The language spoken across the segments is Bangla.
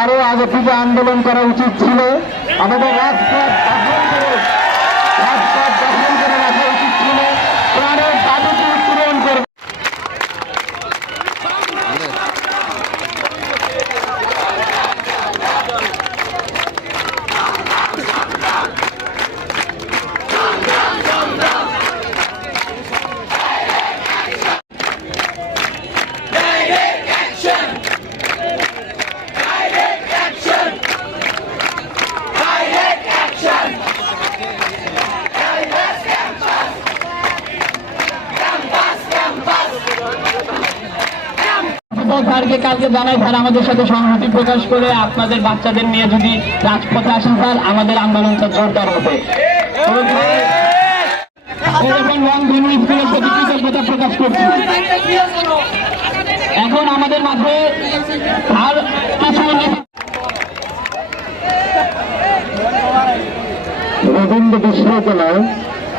আরো আগে থেকে আন্দোলন করা উচিত ছিল। আমাদের রাজপথ দখল করে রাখা উচিত ছিল। প্রাণের দাবিকে পূরণ করবে। স্যারকে কালকে জানাই, স্যার আমাদের সাথে সংহতি প্রকাশ করে আপনাদের বাচ্চাদের নিয়ে যদি রাজপথে আসেন স্যার, আমাদের আন্দোলনটা জোরদার হবে। স্কুলের প্রতি কৃতজ্ঞতা প্রকাশ করছি। এখন আমাদের মাঝে আর কিছু রবীন্দ্র বিশ্ববিদ্যালয়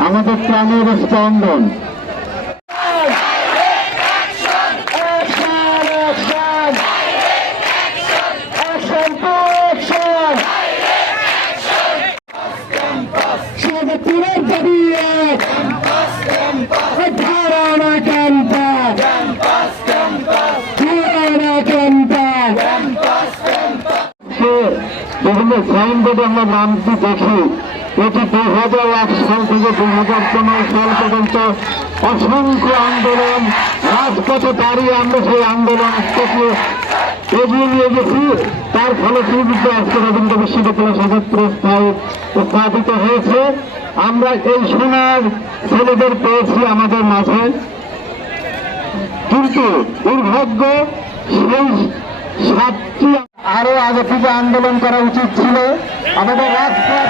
আমাদের প্রাণের স্পন্দন। বিভিন্ন সাইনবোর্ডে আমরা নামটি দেখি, এটি 2001 সাল থেকে 2015 সাল পর্যন্ত অসংখ্য আন্দোলন, রাজপথে দাঁড়িয়ে আমরা সেই আন্দোলন থেকে এগিয়ে নিয়ে গেছি। তার ফলশ্রুতিতে আজকে রবীন্দ্র বিশ্ববিদ্যালয় সদস্য স্থাপিত হয়েছে। আমরা এই সোনার ছেলেদের পেয়েছি আমাদের মাঝে, কিন্তু দুর্ভাগ্য সেই সাতটি আরো আগে থেকে আন্দোলন করা উচিত ছিল। আমাদের রাজপথ